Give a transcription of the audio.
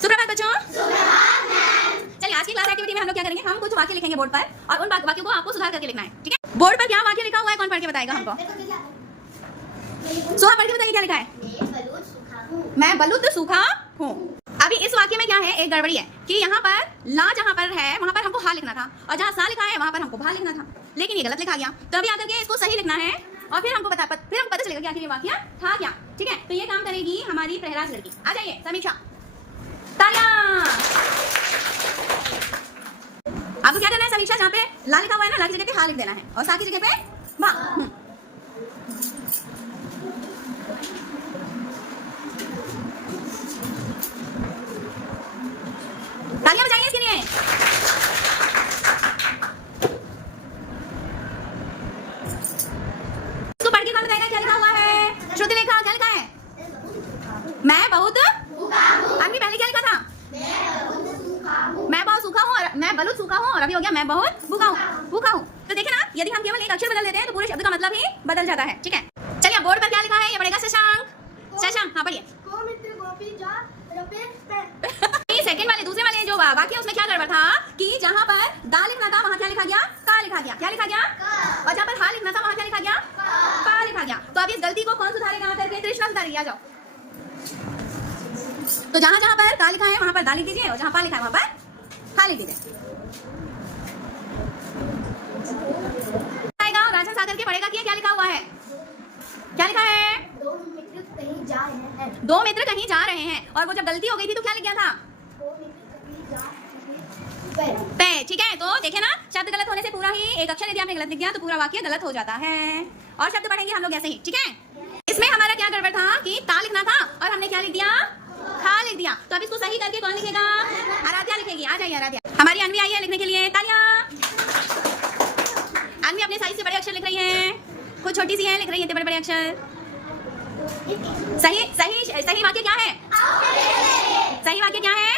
सुप्रभात बच्चों। चलिए आज की क्लास एक्टिविटी में हम लोग क्या करेंगे, हम कुछ वाक्य लिखेंगे बोर्ड पर और उन वाक्यों को आपको सुधार करके लिखना है। ठीक है, बोर्ड पर क्या वाक्य लिखा हुआ है, कौन पढ़ के बताएगा हमको? सोहा पढ़ के बताइए क्या लिखा है। मैं बलूत सूखा हूँ। अभी इस वाक्य में क्या है, एक गड़बड़ी है कि यहाँ पर ला जहाँ पर है वहाँ पर हमको हा लिखना था और जहाँ सा लिखा है वहाँ पर हमको भा लिखना था, लेकिन ये गलत लिखा गया। तो अभी आकर के इसको सही लिखना है और फिर हमको पता चलेगा कि आखिर ये वाक्य था क्या। ठीक है, तो ये काम करेगी हमारी प्रहराज लड़की। आ जाइए समीक्षा, तालियां। आपको क्या करना है समीक्षा, जहाँ पे ला लिखा हुआ है ना, ला की जगह पे हा लिख देना है और सा की जगह पे भा। तालियां बजाइए इसके लिए। इसको पढ़ के कौन बताएगा क्या लिखा हुआ है? श्रुति लेखा, क्या लिखा है? मैं बहुत आपने पहले क्या लिखा था? मैं बहुत सूखा हूँ और मैं बलूत सूखा हूँ और अभी हो गया मैं बहुत भूखा हूँ। तो देखिए ना, यदि हम केवल एक अक्षर बदल देते हैं तो पूरे शब्द का मतलब ही बदल जाता है। ठीक है, चलिए बोर्ड पर क्या लिखा है ये पढ़ेगा शशांक। हाँ पढ़िए। सेकंड वाले दूसरे वाले जो वाक्य उसमें क्या गड़बड़ था कि जहाँ पर दा लिखना था वहाँ क्या लिखा गया, का लिखा गया। क्या लिखा गया? और जहाँ पर हा लिखना था वहाँ क्या लिखा गया, का लिखा गया। तो अब इस गलती को कौन सुधारेगा करके? तृष्णा सुधारेगी। आ जाओ। तो जहाँ जहाँ पर का लिखा है वहाँ पर दा लिख दीजिए और जहाँ पा लिखा है वहाँ पर हा लिख दीजिए। आएगा राजन सागर के पढ़ेगा कि क्या लिखा हुआ है, क्या लिखा है? दो मित्र कहीं जा रहे हैं और वो जब गलती हो गई थी तो क्या लिख गया था? तय। ठीक है, तो देखे ना, शब्द गलत होने से पूरा ही एक अक्षर यदि आपने गलत लिख दिया तो पूरा वाक्य गलत हो जाता है। और शब्द पढ़ेंगे हम लोग ऐसे ही। ठीक है, इसमें हमारा क्या गड़बड़ था कि ता लिखना था और हमने क्या लिख दिया, खा लिख दिया। तो अब इसको सही करके कौन लिखेगा? आराध्या लिखेगी। आ जाइए आराध्या। हमारी अन्वी आई है लिखने के लिए, तालियां। अन्वी अपने साइज से बड़े अक्षर लिख रही है, कुछ छोटी सी है लिख रही है बड़े बड़े अक्षर। सही वाक्य क्या है? सही वाक्य क्या है?